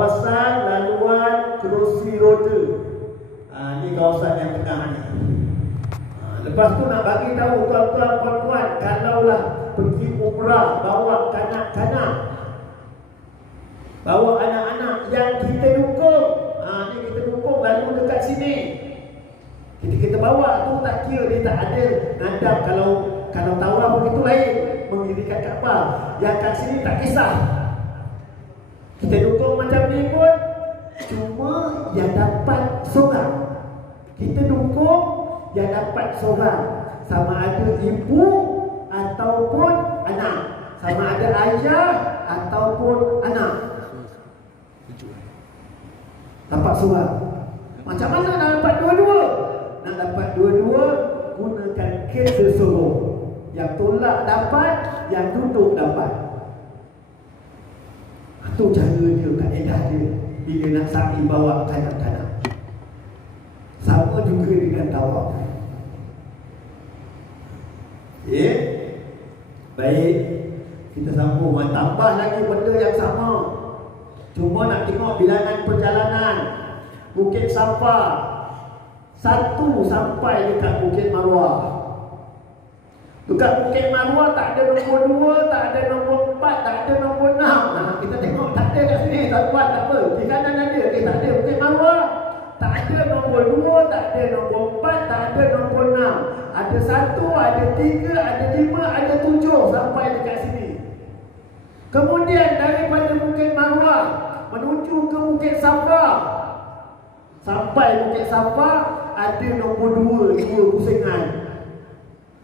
kawasan laluan kerusi roda. Ini kawasan yang tengah ni. Lepas tu nak bagi tahu tuan-tuan puan-puan, kalaulah pergi umrah bawa kanak-kanak, bawa anak-anak yang kita dukung. Ni kita dukung lalu dekat sini. Kita bawa tu tak kira dia tak ada ngadap, kalau tawaf begitu lain, mengirikan Kaabah. Yang kat sini tak kisah. Kita dukung macam ni pun, cuma yang dapat seorang. Kita dukung yang dapat seorang, sama ada ibu ataupun anak, sama ada ayah ataupun anak. Dapat seorang. Macam mana nak dapat dua-dua? Nak dapat dua-dua, gunakan kereta suruh. Yang tolak dapat, yang duduk dapat. Itu cara dia, kaedah dia bila nak sa'i bawa kanak-kanak. Sama juga dengan tawaf. Baik, kita sambung. Tambah lagi benda yang sama. Cuma nak tengok bilangan perjalanan. Bukit Safa 1 sampai dekat Bukit Marwah. Dekat Bukit Marwah tak ada nombor 2, tak ada nombor 4, tak ada nombor 6. Kita tengok tak ada kat sini, tak buat tak apa. Di kanan ada, tak ada Bukit Marwah. Tak ada nombor 2, tak ada nombor 4, tak ada nombor 6. Ada 1, ada 3, ada 5, ada 7 sampai dekat sini. Kemudian daripada Bukit Marwah menuju ke Bukit Safa. Sampai Bukit Safa ada nombor 2 pusingan.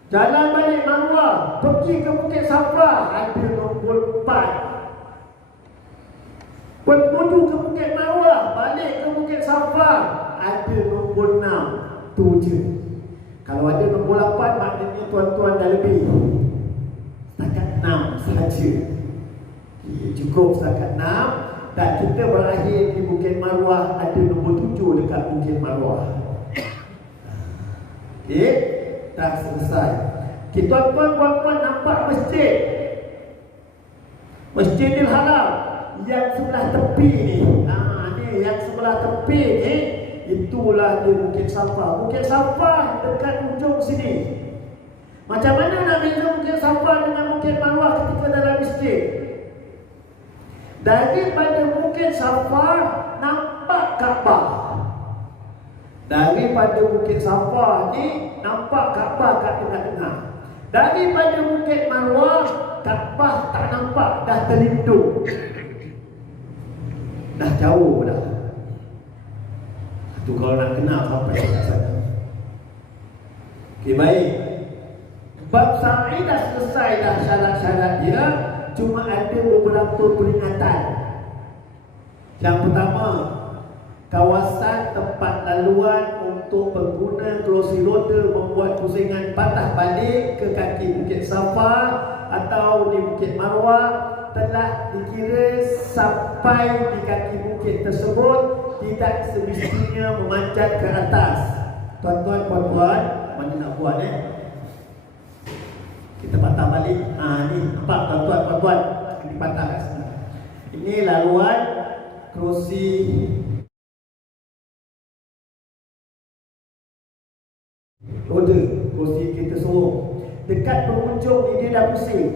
Jalan balik Marwah, pergi ke Bukit Safa, ada nombor 4. Menuju ke Bukit Marwah, balik ke Bukit Safa, ada nombor 6. Tu je. Kalau ada nombor 8, maknanya tuan-tuan dah lebih. Setakat 6 sahaja. Cukup setakat 6. Dan kita berakhir di Bukit Marwah, ada nombor 7 dekat Bukit Marwah. Dah selesai. Kita tuan-tuan nampak masjid, Masjidil Haram yang sebelah tepi ni. Ni yang sebelah tepi ni, itulah di Bukit Safa. Bukit Safa dekat ujung sini. Macam mana nak beza Bukit Safa dengan Bukit Marwah ketika dalam masjid? Daripada Bukit Safa nampak Kaabah. Daripada Bukit Safa ni nampak Kaabah kat tengah-tengah. Daripada Bukit Marwah, Kaabah tak nampak, dah terlindung. Dah jauh dah. Itu kalau nak kenal sampai kat sana. Okey, baik. Bab sa'i dah selesai dah syarat-syarat dia. Cuma ada beberapa peringatan. Yang pertama, kawasan tempat laluan untuk pengguna kerusi roda membuat pusingan patah balik ke kaki Bukit Safa atau di Bukit Marwah telah dikira sampai di kaki bukit tersebut, tidak semestinya memanjat ke atas. Tuan-tuan, puan-puan, mana nak buat kita patah balik. Ni nampak tuan-tuan, puan-puan, ini patah kat sini. Ini laluan kerusi roda, kerusi kereta sorong. Dekat penghujung ni dia dah pusing.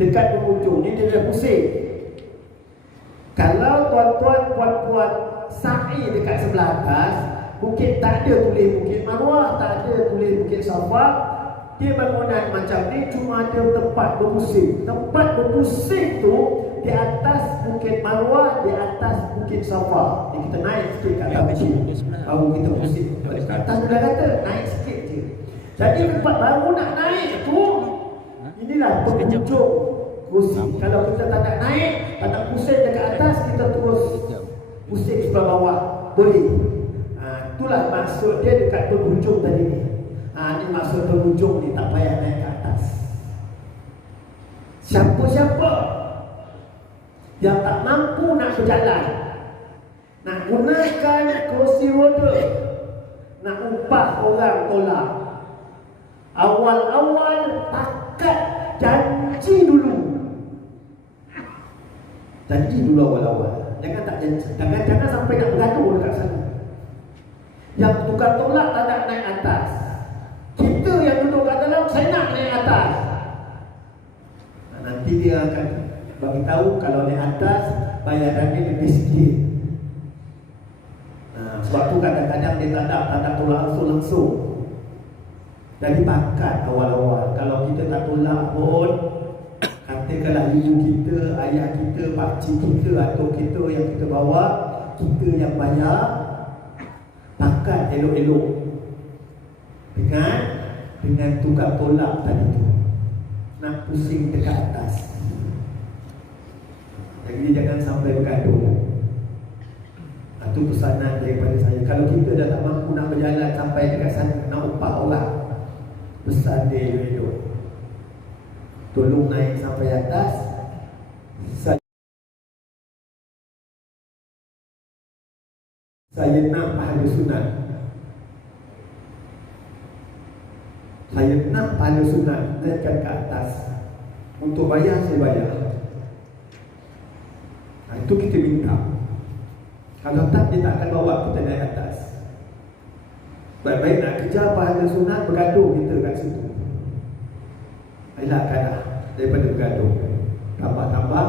Dekat penghujung ni dia dah pusing. Kalau tuan-tuan puan-puan sa'i dekat sebelah atas, bukit tak ada tulis Bukit Marwah, tak ada tulis Bukit Safa, dia bangunan macam ni cuma ada tempat berpusing. Tempat berpusing tu di atas Bukit Marwah, di atas Bukit Safa. Kita naik sikit ke atas kecil, baru kita pusing. Ke atas sudah kata, naik sikit je. Jadi tempat baru nak naik tu, inilah penghujung kerusi. Kalau kita tak nak naik, tak nak pusing dekat atas, kita terus pusing sebelah bawah, boleh. Itulah maksud dia dekat penghujung tadi ni. Ini maksud penghujung ni, tak payah naik ke atas. Siapa-siapa yang tak mampu nak berjalan, nak gunakan kerusi roda, nak upah orang tolak, awal-awal takat janji dulu. Janji dulu awal-awal. Jangan sampai nak bergaduh dekat sana. Yang tukar tolak tak nak naik atas. Kita yang duduk kat dalam, saya nak naik atas. Nanti dia akan bagi tahu kalau naik atas bayarannya lebih sikit. Sebab tu kadang-kadang dia tak ada tolak langsung. Jadi pakat awal-awal. Kalau kita tak tolak pun, katakanlah ibu kita, ayah kita, pakcik kita atau kita yang kita bawa, kita yang bayar, pakat elok-elok dengan tukar tolak tadi tu. Nak pusing dekat atas. Jadi jangan sampai bergaduh. Itu pesanan daripada saya. Kalau kita dah tak mampu nak berjalan sampai dekat sana, nak upah orang, pesan dia elok-elok, tolong naik sampai atas. Saya nak pahala sunat. Saya nak pahala sunat. Naikkan ke atas. Untuk bayar, saya bayar. Itu kita minta. Kalau tak, dia tak akan bawa kita naik atas. Baik-baik nak kejar pahala sunat, bergaduh kita kat situ. Elakkanlah daripada bergaduh. Tambah-tambah,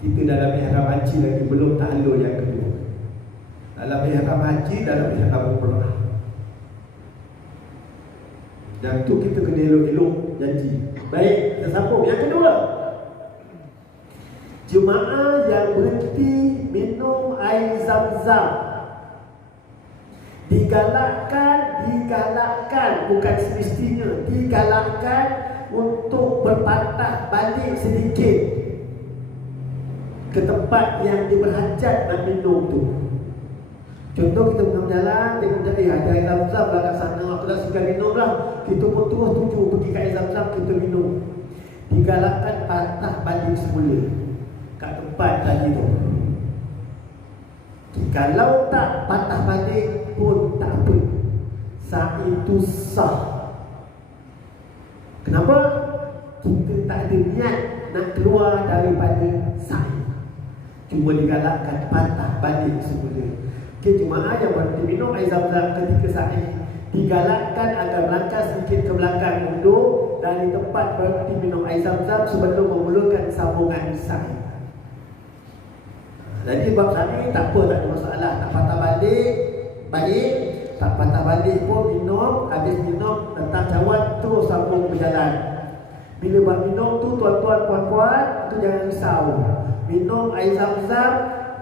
kita dalam ihram haji lagi, belum ta'alul yang kedua. Dalam ihram haji, dalam ihram umrah. Dan tu kita kena elok-elok janji. Baik, kita sambung yang kedua. Jemaah yang berhenti minum air zam-zam digalakkan, bukan semestinya, digalakkan untuk berpatah balik sedikit ke tempat yang diberhajat nak minum tu. Contoh kita pernah berjalan, tengok jadi ada air zam-zam lah kat sana, aku dah suka minum lah. Kita pun terus tuju pergi ke air zam-zam, kita minum. Digalakkan patah balik semula kat tempat tadi tu. Kalau tak patah balik pun tak apa, saat itu sah. Kenapa? Kita tak ada niat nak keluar daripada sa'i. Cuma digalakkan patah balik semula. Jemaah yang berhenti minum air zam-zam ketika sa'i digalakkan agar melangkah sedikit ke belakang mundur dari tempat berhenti minum air zam-zam sebelum memulakan sambungan sa'i. Jadi bab sa'i tak apa, tak ada masalah. Tak patah balik, baik. Tak patah balik pun minum, habis minum letak cawan, terus sambung berjalan. Bila buat minum tu, tuan-tuan, puan-puan, tu jangan risau. Minum air zam-zam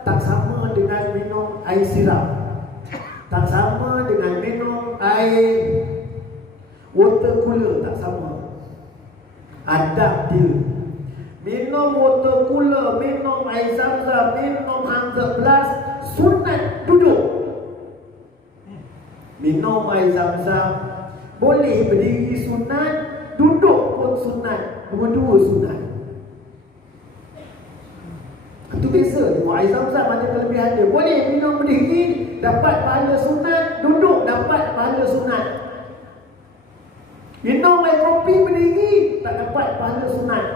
tak sama dengan minum air sirap, tak sama dengan minum air water cooler, tak sama. Adab dia. Minum water cooler, minum air zam-zam, minum Hamzah Plus, sunat duduk. Minum air zam-zam boleh berdiri sunat, duduk pun sunat, dua-dua sunat. Itu beza. Air zam-zam ada kelebihan dia. Boleh minum berdiri, dapat pahala sunat, duduk dapat pahala sunat. Minum air kopi berdiri, tak dapat pahala sunat.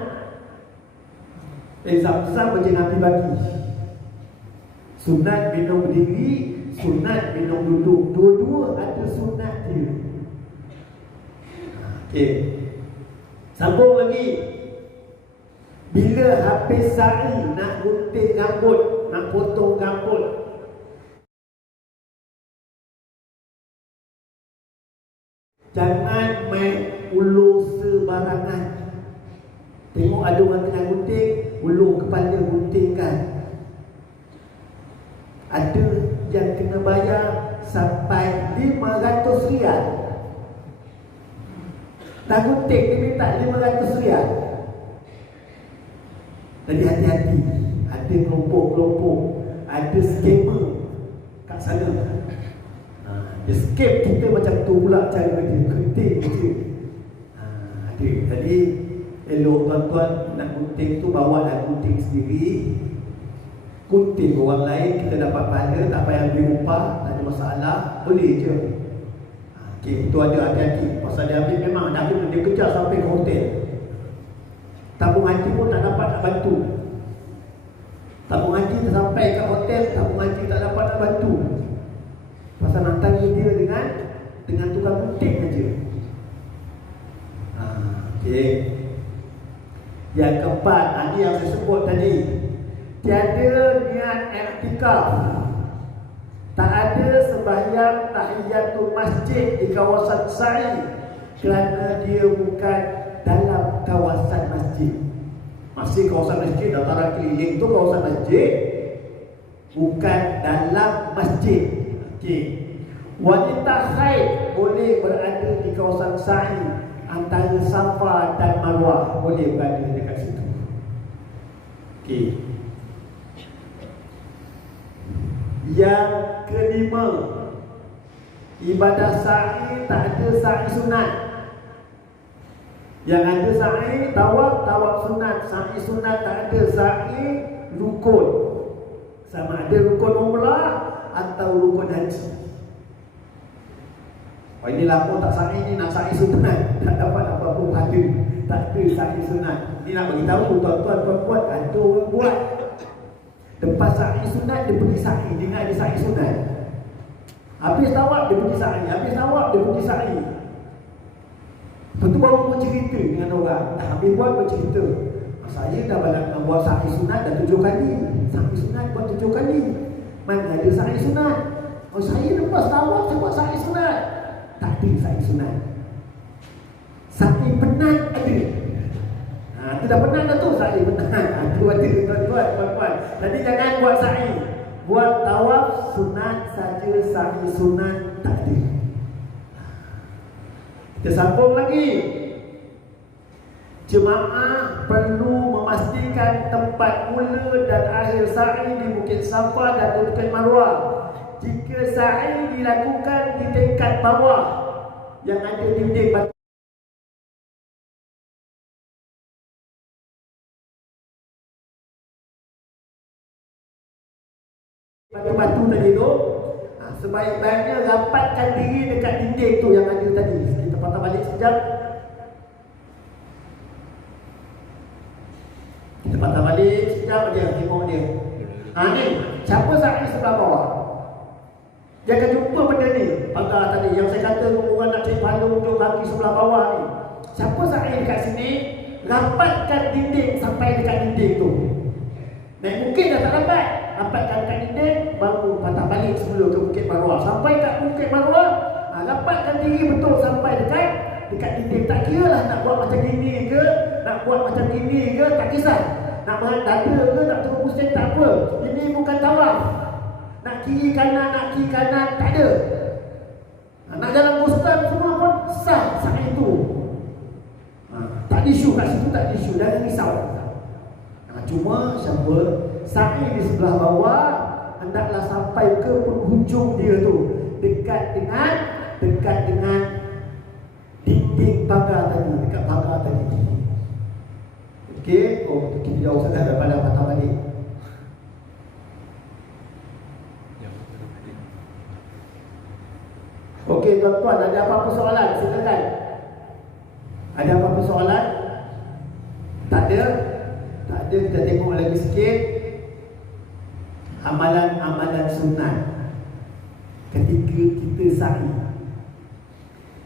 Zam-zam macam Nabi bagi. Sunat minum berdiri, sunat minum duduk. Dua-dua ada sunat dia. Okey. Sambung lagi. Bila habis sa'i, nak gunting rambut, nak potong rambut, jangan main ulur sebarangan. Tengok ada orang tengah gunting, ulur kepala guntingkan. Ada yang kena bayar sampai 500 riyal. Dah gunting, dia minta 500 riyal. Jadi hati-hati. Ada kelompok-kelompok, ada skamer kat sana. Dia scam kita macam tu pula cara dia, gunting je. Ada. Jadi elok tuan-tuan nak gunting tu, bawa dah gunting sendiri. Gunting orang lain, kita dapat pahala, tak payah beli upah, tak ada masalah, boleh je. Okey, itu ada hati-hati. Pasal dia ambil memang dah dia kejar sampai ke hotel. Tabung haji pun tak dapat nak bantu. Tabung haji sampai ke hotel tabung haji tak dapat nak bantu. Pasal nak tanya dia dengan tukang gunting aja. Okey. Yang keempat, ini yang saya sebut tadi. Tiada niat i'tikaf. Tak ada sembahyang tahiyatul masjid di kawasan sa'i kerana dia bukan dalam kawasan masjid. Masih kawasan masjid, dataran keliling tu kawasan masjid, bukan dalam masjid. Okey. Wanita haid boleh berada di kawasan sa'i antara Safa dan Marwah, boleh berada dekat situ. Okey. Yang kelima, ibadah sa'i tak ada sa'i sunat. Yang ada sa'i tawaf sunat. Sa'i sunat tak ada, sa'i rukun. Sama ada rukun umrah atau rukun haji. Oh, ini lama tak sa'i ni, nak sa'i sunat tak dapat apa-apa pahala. Tak ada sa'i sunat. Ni nak bagi tahu tuan-tuan puan-puan, ada orang buat. Lepas sa'i sunat dia pergi sa'i, dia ingat ada sa'i sunat. Habis tawaf dia pergi sa'i, habis tawaf dia pergi sa'i. Lepas tu baru bercerita dengan orang. Habis buat bercerita, saya dah banyak buat sa'i sunat dah 7 kali. Sa'i sunat buat 7 kali. Mana ada sa'i sunat? Oh, saya lepas tawaf saya buat sa'i sunat. Tak ada sa'i sunat. Sa'i penat ada. Itu dah penat dah tu, sa'i penat. Itu ada tuan-tuan. Jadi jangan buat sa'i. Buat tawaf sunat saja, sa'i sunat tak ada. Kita sambung lagi. Jemaah perlu memastikan tempat mula dan akhir sa'i di Bukit Safa dan di Bukit Marwah. Jika sa'i dilakukan di tingkat bawah yang ada dinding batu-batu tadi tu, sebaik-baiknya rapatkan diri dekat dinding tu yang ada tadi. Kita patah balik sekejap. Kita patah balik sekejap aja, tengok dia. Ni, siapa sa'i sebelah bawah? Dia akan jumpa benda ni. Pagar tadi yang saya kata orang nak cari pahala untuk kaki sebelah bawah ni. Siapa sa'i dekat sini, rapatkan dinding sampai dekat dinding tu. Naik mungkin dah tak dapat, rapatkan dekat dinding, baru patah balik semula ke Bukit Marwah. Sampai kat Bukit Marwah, rapatkan diri betul sampai dekat dinding. Tak kira lah nak buat macam gini ke, nak buat macam gini ke, tak kisah. Nak berat dada ke, nak turun pusing, tak apa. Ini bukan tawaf. Nak kiri kanan, tak ada. Nak jalan bostan semua pun sah sa'i itu. Tak ada isu kat situ, tak ada isu. Jangan risau. Cuma siapa sa'i di sebelah bawah hendaklah sampai ke penghujung dia tu, dekat dengan dinding pagar tadi, dekat pagar tadi. Okey, kita jauh sangat daripada patah balik. Okey tuan-tuan, ada apa-apa soalan? Silakan. Ada apa-apa soalan? Tak ada? Tak ada, kita tengok lagi sikit. Amalan-amalan sunat ketika kita sa'i.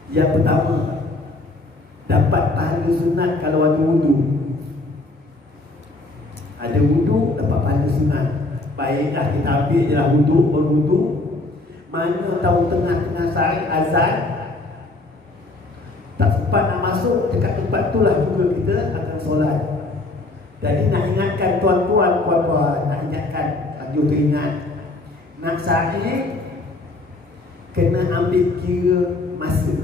Yang pertama, dapat pahala sunat kalau ada wudu. Ada wudu, dapat pahala sunat. Baiklah kita ambil je lah wudu, berwudu. Mana tahu tengah-tengah sa'i azan, tak sempat nak masuk dekat tempat tu lah juga kita akan solat. Jadi nak ingatkan tuan-tuan, puan-puan, nak ingatkan, lagi teringat, nak sa'i kena ambil kira masa.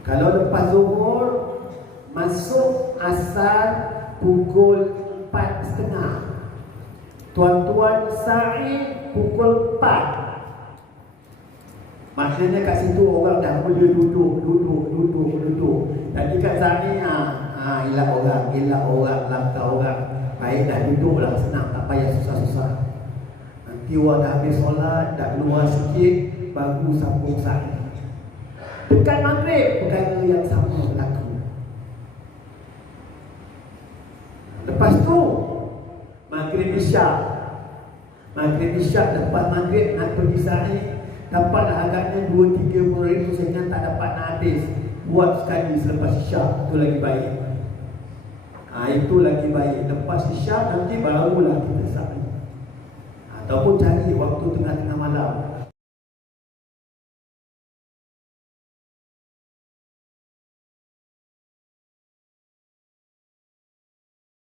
Kalau lepas zuhur, masuk asar pukul 4.30. Tuan-tuan sa'i pukul 4. Maksudnya kat situ orang dah mula duduk. Jadi kat sa'i elak orang, langkah orang. Baik dah duduklah, senang, tak payah susah-susah. Nanti orang dah habis solat, dah keluar sikit, baru sambung sa'i. Dekat maghrib, perkara yang sama berlaku. Lepas tu maghrib isyak, Maghrib isyak, lepas maghrib nak pergi sa'i, dapatlah agaknya 2-3 ribu sehingga tak dapat nak habis. Buat sekali selepas isyak, itu lagi baik. Itu lagi baik. Lepas isyak nanti barulah kita sa'i. Ataupun cari waktu tengah-tengah malam.